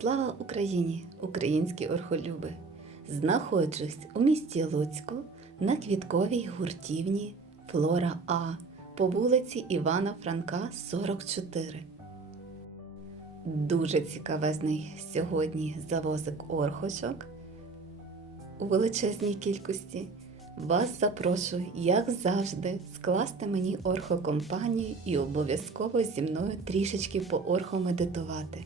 Слава Україні, українські орхолюби! Знаходжусь у місті Луцьку на квітковій гуртівні Флора А по вулиці Івана Франка, 44. Дуже цікавезний сьогодні завозик орхочок у величезній кількості. Вас запрошую, як завжди, скласти мені орхокомпанію і обов'язково зі мною трішечки поорхомедитувати.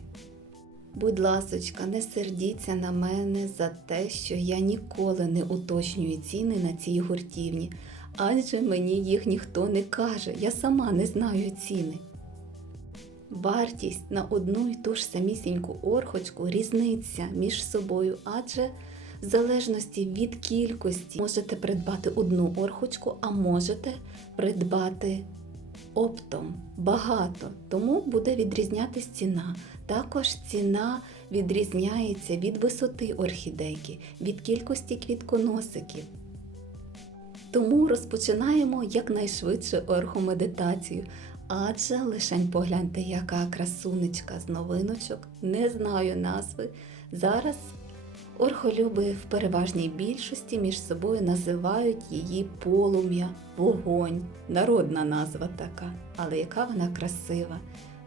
Будь ласочка, не сердіться на мене за те, що я ніколи не уточнюю ціни на цій гуртівні, адже мені їх ніхто не каже, я сама не знаю ціни. Вартість на одну й ту ж самісіньку орхочку різниця між собою, адже в залежності від кількості можете придбати одну орхочку, а можете придбати оптом багато, тому буде відрізнятись ціна. Також ціна відрізняється від висоти орхідейки, від кількості квітконосиків. Тому розпочинаємо якнайшвидше орхомедитацію. Адже лишень погляньте, яка красунечка з новиночок, не знаю назви. Зараз орхолюби в переважній більшості між собою називають її полум'я, вогонь, народна назва така, але яка вона красива.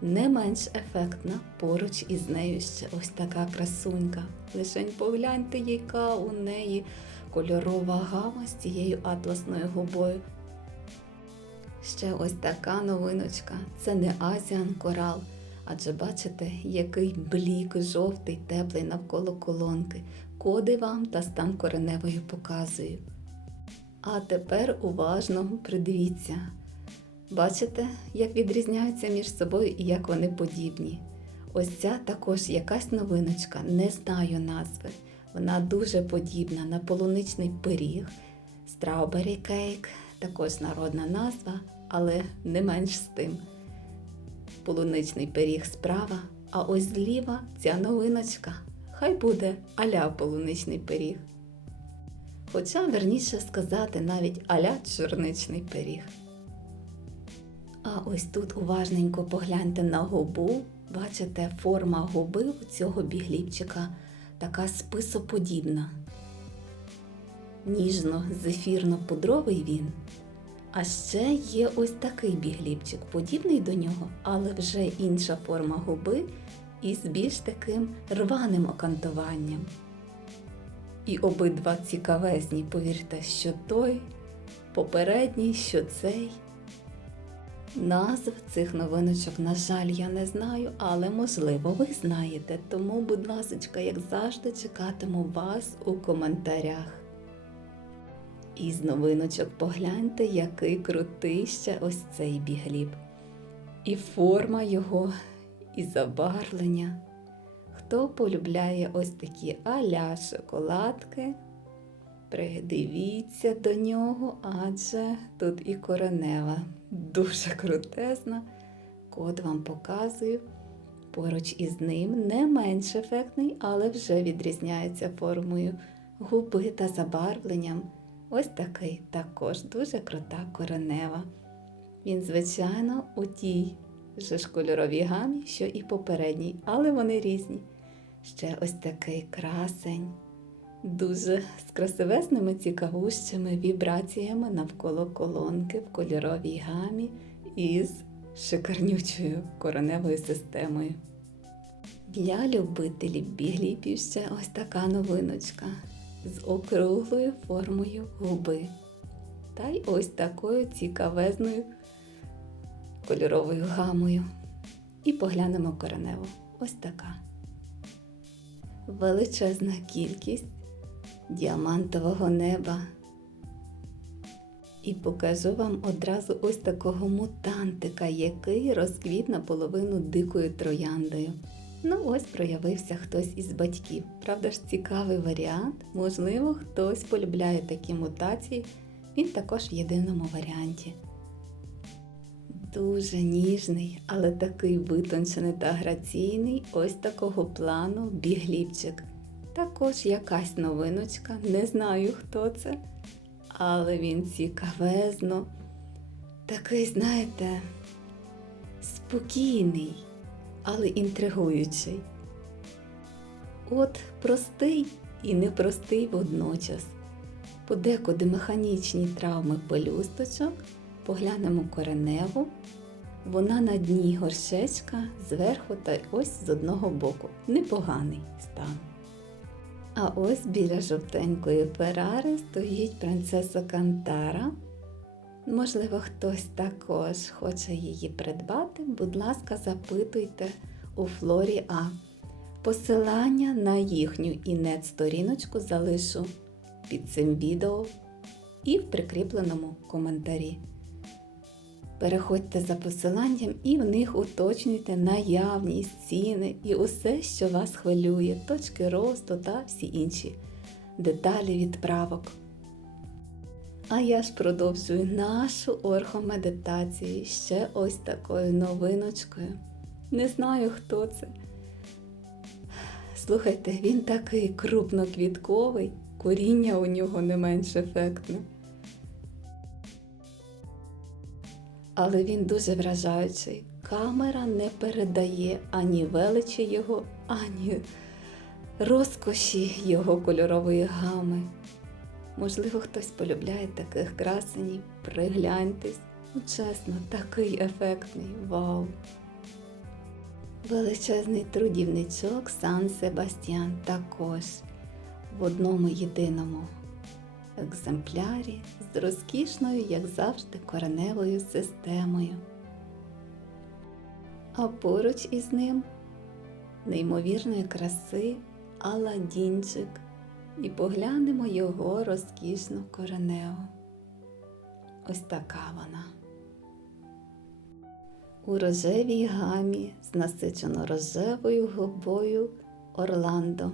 Не менш ефектна поруч із нею ще ось така красунька. Лишень погляньте, яка у неї кольорова гама з цією атласною губою. Ще ось така новиночка. Це не Азіан Корал. Адже бачите, який блік жовтий, теплий навколо колонки. Коди вам та стан кореневої показую. А тепер уважно придивіться. Бачите, як відрізняються між собою і як вони подібні. Ось ця також якась новиночка, не знаю назви. Вона дуже подібна на полуничний пиріг, Strawberry Cake, також народна назва, але не менш з тим. Полуничний пиріг справа, а ось зліва ця новиночка. Хай буде аля полуничний пиріг. Хоча верніше сказати навіть аля чорничний пиріг. А ось тут уважненько погляньте на губу. Бачите, форма губи у цього бігліпчика така списоподібна. Ніжно зефірно-пудровий він. А ще є ось такий бігліпчик, подібний до нього, але вже інша форма губи із більш таким рваним окантуванням. І обидва цікавезні, повірте, що той, попередній, що цей. Назв цих новиночок, на жаль, я не знаю, але можливо ви знаєте. Тому, будь ласка, як завжди, чекатиму вас у коментарях. Із новиночок погляньте, який крутий ще ось цей бігліб. І форма його, і забарвлення. Хто полюбляє ось такі аля шоколадки, придивіться до нього, адже тут і коренева дуже крутезна. Код вам показую. Поруч із ним не менш ефектний, але вже відрізняється формою губи та забарвленням. Ось такий також дуже крута коренева. Він, звичайно, у тій же ж кольоровій гамі, що і попередній, але вони різні. Ще ось такий красень, дуже з красивезними цікавущими вібраціями навколо колонки в кольоровій гамі із шикарнючою кореневою системою. Для любителів бігліпів ще ось така новиночка з округлою формою губи. Та й ось такою цікавезною кольоровою гамою. І поглянемо кореневу. Ось така. Величезна кількість діамантового неба. І покажу вам одразу ось такого мутантика, який розквіт наполовину дикою трояндою. Ну, ось проявився хтось із батьків. Правда ж, цікавий варіант. Можливо, хтось полюбляє такі мутації. Він також в єдиному варіанті. Дуже ніжний, але такий витончений та граційний, ось такого плану бігліпчик. Також якась новиночка, не знаю хто це, але він цікавезно. Такий, знаєте, спокійний, але інтригуючий. От простий і непростий водночас. Подекуди механічні травми пелюсточок, поглянемо кореневу. Вона на дні горшечка зверху та ось з одного боку. Непоганий стан. А ось біля жовтенької Ферари стоїть принцеса Кантара. Можливо, хтось також хоче її придбати. Будь ласка, запитуйте у Флорі А. Посилання на їхню інет-сторіночку залишу під цим відео і в прикріпленому коментарі. Переходьте за посиланням і в них уточнюйте наявність, ціни і усе, що вас хвилює, точки росту та всі інші деталі відправок. А я ж продовжую нашу орхомедитацію ще ось такою новиночкою. Не знаю, хто це. Слухайте, він такий крупноквітковий, коріння у нього не менш ефектне. Але він дуже вражаючий. Камера не передає ані величі його, ані розкоші його кольорової гами. Можливо, хтось полюбляє таких красенів, пригляньтесь. Ну, чесно, такий ефектний, вау! Величезний трудівничок Сан Себастьян також в одному єдиному екземплярі з розкішною, як завжди, кореневою системою. А поруч із ним неймовірної краси Аладінчик і поглянемо його розкішну кореневу. Ось така вона. У рожевій гамі з насичено рожевою губою Орландо.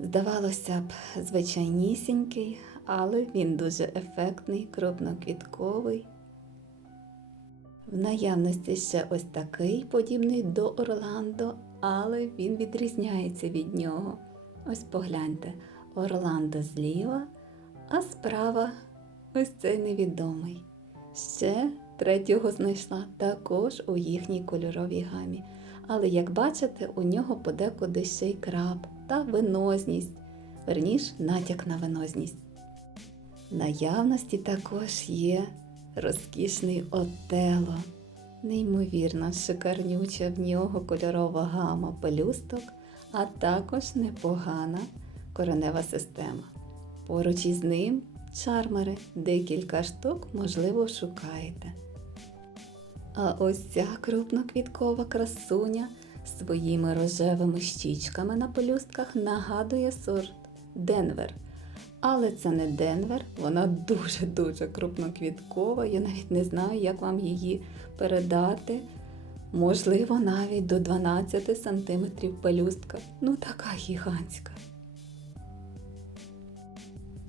Здавалося б, звичайнісінький, але він дуже ефектний, крупноквітковий. В наявності ще ось такий подібний до Орландо, але він відрізняється від нього. Ось погляньте, Орландо зліва, а справа ось цей невідомий. Ще третього знайшла також у їхній кольоровій гамі. Але, як бачите, у нього подекуди ще й краб та винозність, верніш натяк на винозність. В наявності також є розкішний отело, неймовірно шикарнюча в нього кольорова гама пелюсток, а також непогана коренева система. Поруч із ним чармери, декілька штук, можливо, шукаєте. А ось ця крупноквіткова красуня своїми рожевими щічками на пелюстках нагадує сорт Денвер. Але це не Денвер, вона дуже-дуже крупноквіткова. Я навіть не знаю, як вам її передати. Можливо, навіть до 12 см пелюстка. Ну, така гігантська.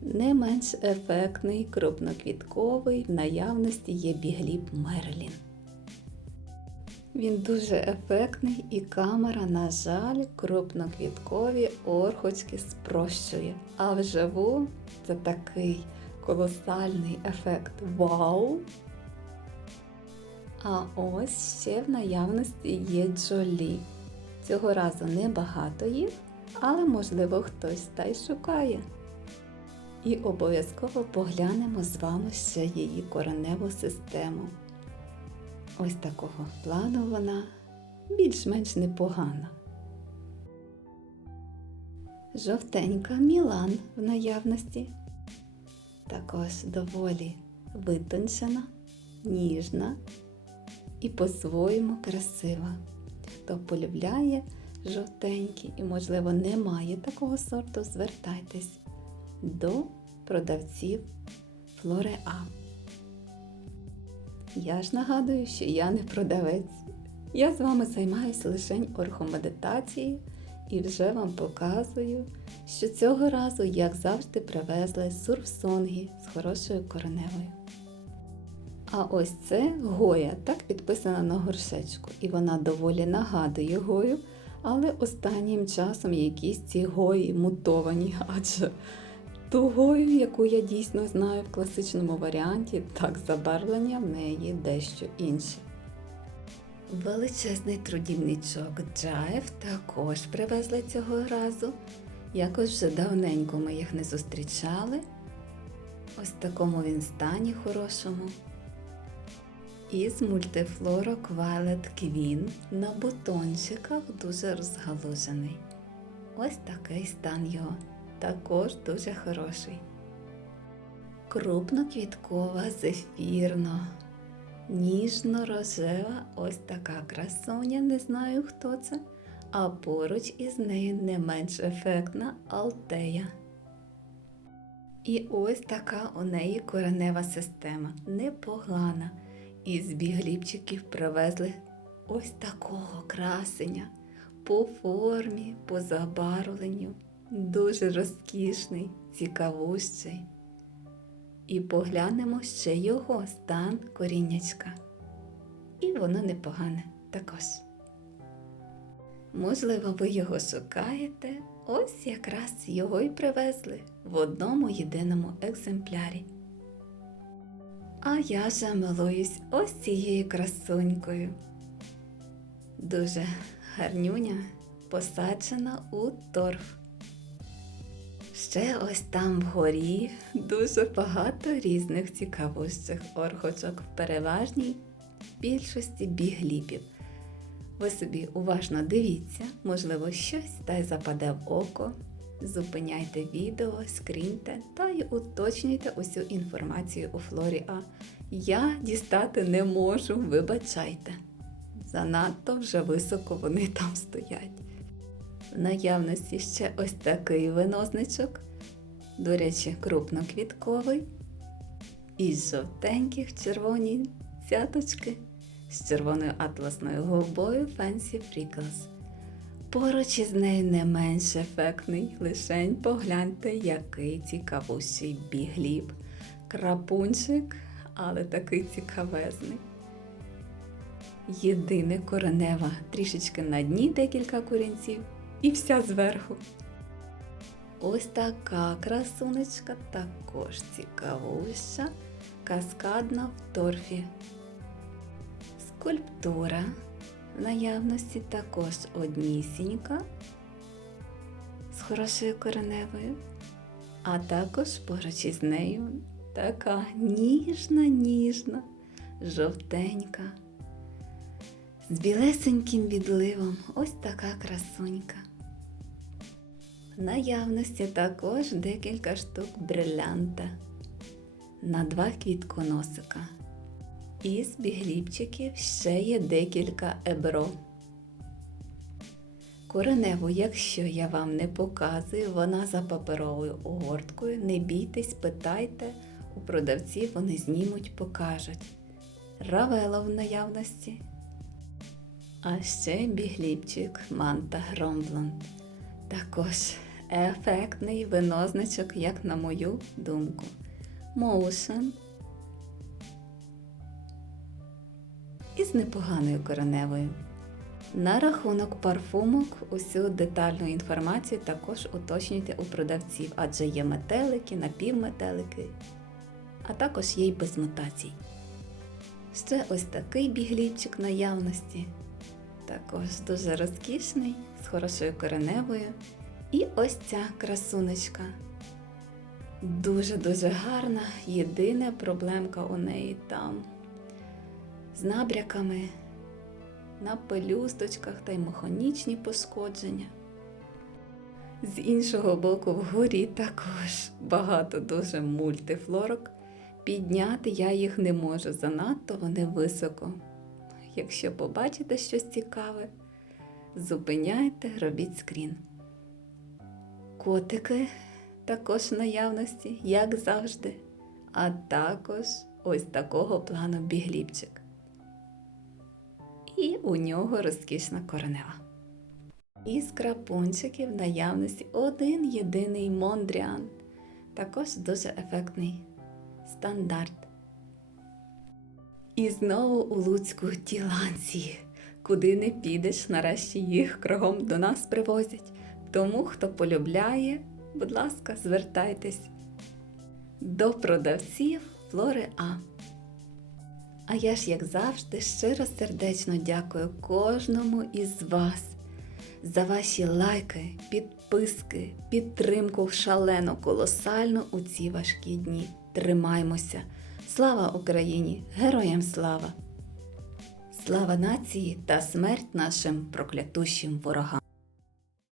Не менш ефектний, крупноквітковий в наявності є бігліб Мерлін. Він дуже ефектний і камера, на жаль, крупноквіткові орхочки спрощує. А вживу це такий колосальний ефект вау! А ось ще в наявності є джолі. Цього разу небагато їх, але можливо хтось та й шукає. І обов'язково поглянемо з вами ще її кореневу систему. Ось такого плану вона більш-менш непогана. Жовтенька Мілан в наявності. Також доволі витончена, ніжна і по-своєму красива. Хто полюбляє жовтенькі і, можливо, не має такого сорту, звертайтесь до продавців Флореа. Я ж нагадую, що я не продавець. Я з вами займаюся лише орхомедитацією і вже вам показую, що цього разу, як завжди, привезли сурфсонги з хорошою кореневою. А ось це Гоя, так підписана на горшечку, і вона доволі нагадує Гою, але останнім часом якісь ці гої мутовані, адже тугою, яку я дійсно знаю в класичному варіанті, так забарвлення в неї дещо інше. Величезний трудівничок Джаєв також привезли цього разу. Якось вже давненько ми їх не зустрічали. Ось такому він стані хорошому. Із мультифлорок Violet Queen на бутончиках дуже розгалужений. Ось такий стан його. Також дуже хороший. Крупноквіткова зефірно. Ніжно-рожева ось така красуня, не знаю хто це, а поруч із нею не менш ефектна Алтея. І ось така у неї коренева система, непогана. Із бігліпчиків привезли ось такого красення по формі, по забарвленню. Дуже розкішний, цікавущий. І поглянемо ще його стан коріннячка. І воно непогане також. Можливо, ви його шукаєте, ось якраз його й привезли в одному єдиному екземплярі. А я же милуюсь ось цією красунькою. Дуже гарнюня посаджена у торф. Ще ось там вгорі дуже багато різних цікавущих орхочок в переважній більшості бігліпів. Ви собі уважно дивіться, можливо, щось та й западе в око. Зупиняйте відео, скріньте та й уточнюйте усю інформацію у флорі А. Я дістати не можу, вибачайте. Занадто вже високо вони там стоять. В наявності ще ось такий винозничок, до речі, крупноквітковий, із жовтеньких червоні цяточки з червоною атласною губою Fancy Freckles. Поруч із нею не менш ефектний, лишень погляньте, який цікавущий бігліб. Крапунчик, але такий цікавезний. Єдине коренева, трішечки на дні декілька корінців і вся зверху. Ось така красунечка також цікавуща, каскадна в торфі. Скульптура в наявності також однісінька з хорошою кореневою, а також поруч із нею така ніжна, ніжна, жовтенька, з білесеньким відливом ось така красунька. Наявності також декілька штук брилянта на два квітконосика. Із бігліпчиків ще є декілька ебро. Кореневу, якщо я вам не показую, вона за паперовою огорткою. Не бійтесь, питайте, у продавців вони знімуть, покажуть. Равела в наявності. А ще бігліпчик Манта Громбланд. Також ефектний винозничок, як на мою думку. Моушен із непоганою кореневою. На рахунок парфумок усю детальну інформацію також уточнюйте у продавців, адже є метелики, напівметелики, а також є й без мутацій. Ще ось такий бігліпчик наявності, також дуже розкішний, з хорошою кореневою. І ось ця красунечка. Дуже-дуже гарна. Єдина проблемка у неї там з набряками, на пелюсточках та й механічні пошкодження. З іншого боку, вгорі також багато дуже мультифлорок. Підняти я їх не можу занадто вони високо. Якщо побачите щось цікаве, зупиняйте, робіть скрін. Котики також в наявності, як завжди, а також ось такого плану бігліпчик. І у нього розкішна коренева. Із крапунчиків в наявності один єдиний Мондріан. Також дуже ефектний стандарт. І знову у Луцьку тіланці. Куди не підеш, нарешті їх кругом до нас привозять. Тому, хто полюбляє, будь ласка, звертайтесь до продавців Флори А. А я ж, як завжди, щиро сердечно дякую кожному із вас за ваші лайки, підписки, підтримку шалену, колосальну у ці важкі дні. Тримаймося! Слава Україні! Героям слава! Слава нації та смерть нашим проклятущим ворогам!